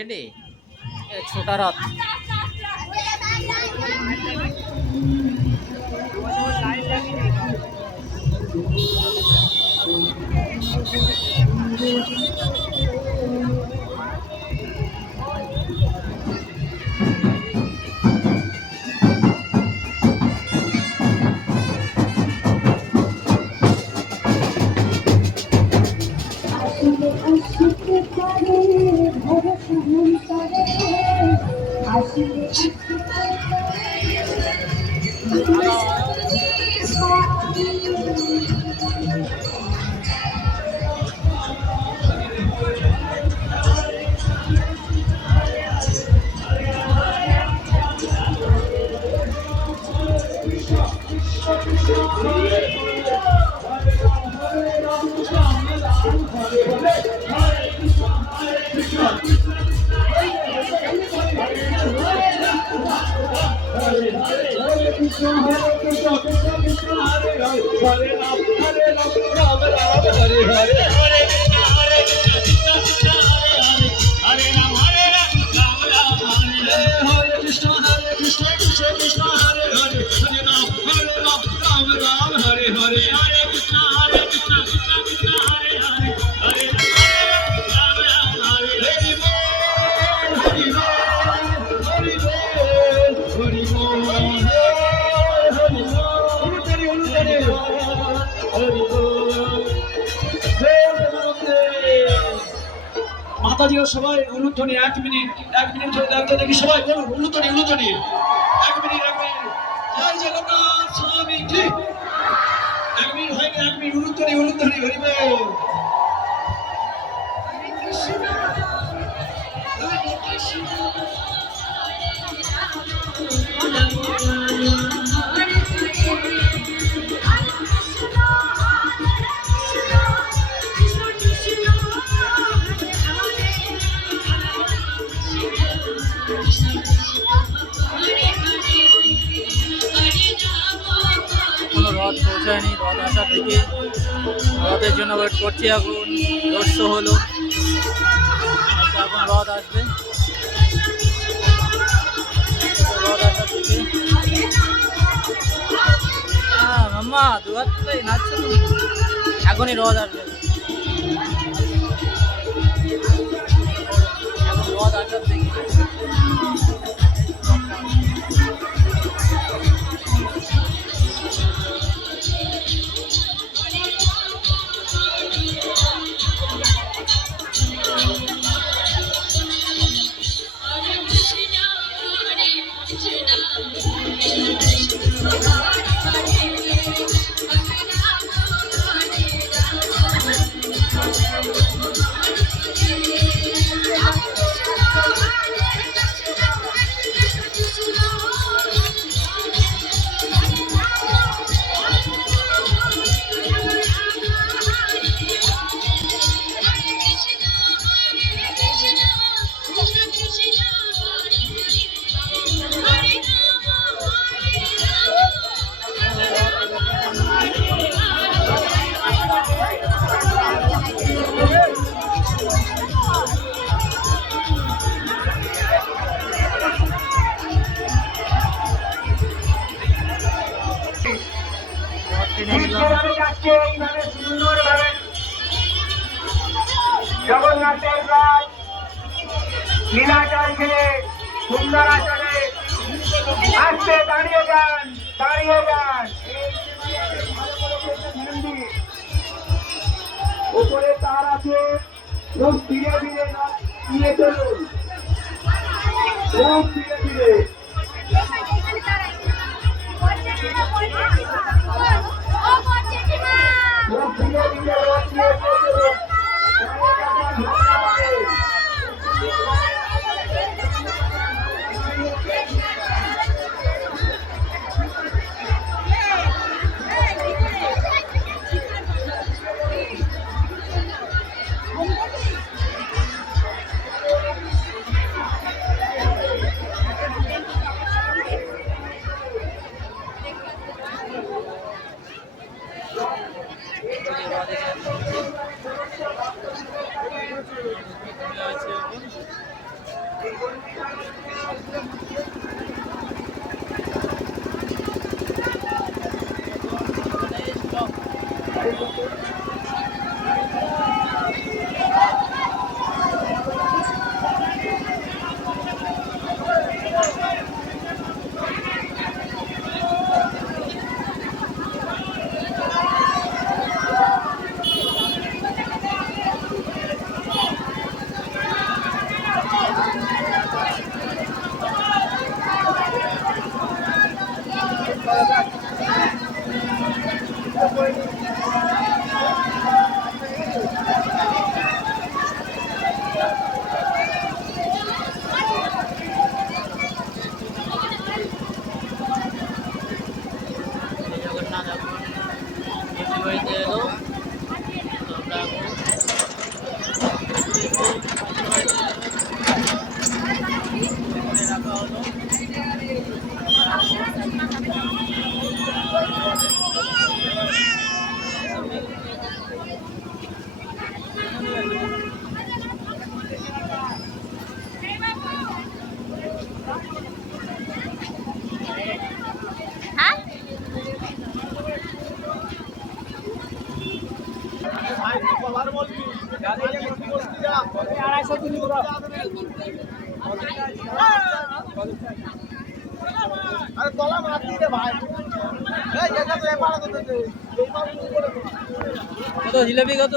Ready ছোটা রথ। মাতাজিও সবাই উলুধ্বনি 1 মিনিট ধরে দেখতে দেখি সবাই বলুন উলুধ্বনি 1 মিনিট জয় জগন্নাথ স্বামী কি 1 মিনিট হয়ে গেল 1 মিনিট উলুধ্বনি হরি বল। কোনো রথ পৌঁছায়নি, রথ আসার দিকে, রথের জন্য ওয়েট করছি। এখন রথ শো হলো, এখন রথ আসবে, রথ আসার দিকে। হ্যাঁ মাম্মা দুয়ার তো নাচছো তুমি, এখনই রথ আসবে, এখন রথ আসার দিকে। জগন্নাথের রাজ লীলাচার খেলে সুন্দর আচরে আসতে দাঁড়িয়ে যান। উপরে তার আছে, ধীরে ধীরে নিয়ে চলুন, ধীরে ধীরে। আরে তলা মারতি রে ভাই এই জায়গা তো এপারে করতে কত জিলাপি কত?